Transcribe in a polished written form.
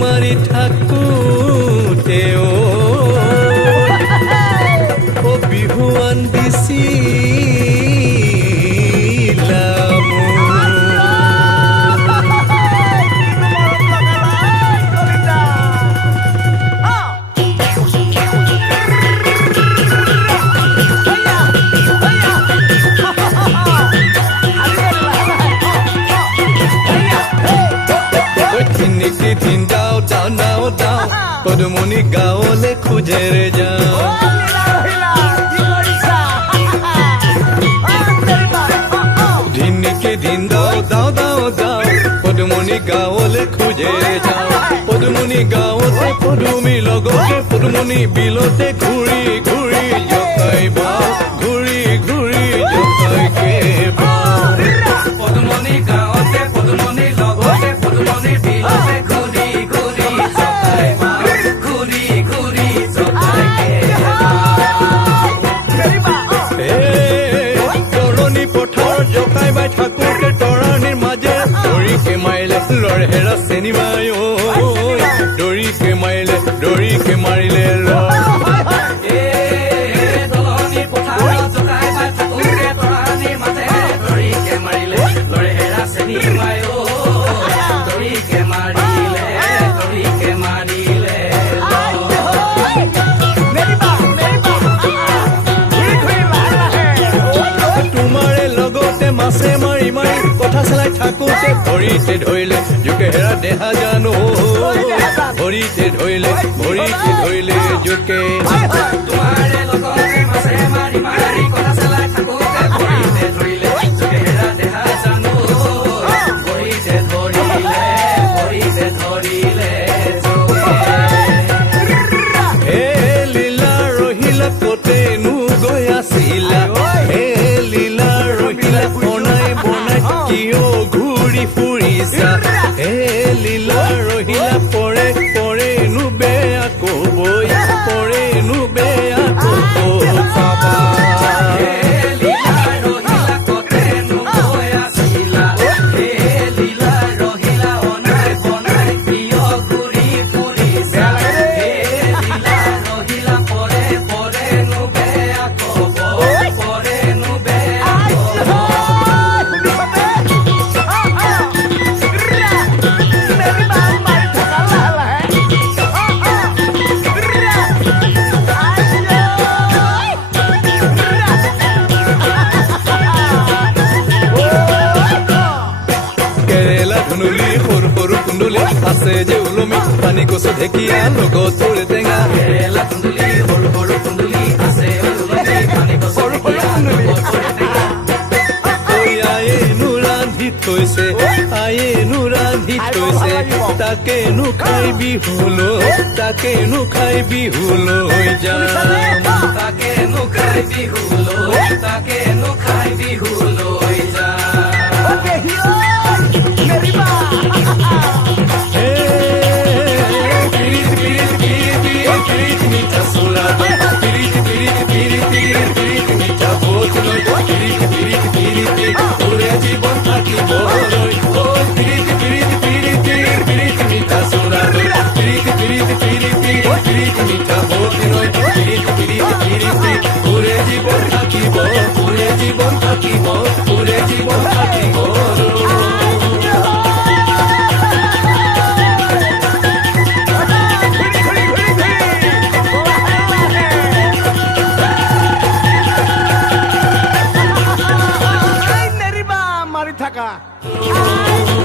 মাৰি থাকোঁতে অ বিহুৱান দিছিলা পদুমণি গাঁৱলে খোজেৰে যাওঁ দিনকে দিন যাওঁ পদুমণি গাঁৱলে খোজেৰে যাওঁ পদুমণি গাঁৱতে পদুমী লগতে পদুমণি বিলতে ঘূৰি ঘূৰি জকাই বাওঁ ঘূৰি ঘূৰি জকাইকে বাওঁ পদুমণি গাঁৱতে পদুমণি লগতে পদুমণি বিলতে ঘূৰি ঘূৰি জকাই বাওঁ ঘূৰি ঘূৰি জকাইকে তৰণি পথাৰ জকাই বাই থাকোঁতে তৰাণীৰ মাজে দৰিকে মাৰিলে লৰহেৰা চেনি মাই দৰিকে মাৰিলে মাছে মাৰি মাৰি কথা চলাই থাকোঁতে ভৰিতে ধৰিলে জোকে হেৰা দেহা জানো ভৰিতে ধৰিলে জোকে তোমাৰে লগতে মাছে মাৰি মাৰি কথা চলাই থাকোঁতে ভৰিতে ধৰিলে জোকে হেৰা দেহা জানো ভৰিতে ধৰিলে হে লীলা ৰহিলা কতেনো গৈ আছিলা হে লীলা ৰহিলা কিয় ঘূৰি ফুৰিছা হে লীলা ৰহিলা পৰেনো বেয়া কবই পৰেনো বেয়া কব পাবা আছে যে ওলমি পানী কচু ঢেকীয়া লগত তোৰ টেঙা কেৰেলা কুন্দুলি সৰু সৰু কুন্দুলি আছে ওলমি পানী কচু ঢেকীয়া লগত তোৰ টেঙা আয়েনো ৰান্ধি থৈছে তাকেনো খাই বিহুলৈ যাম তাকেনো খাই বিহুলৈ থাকা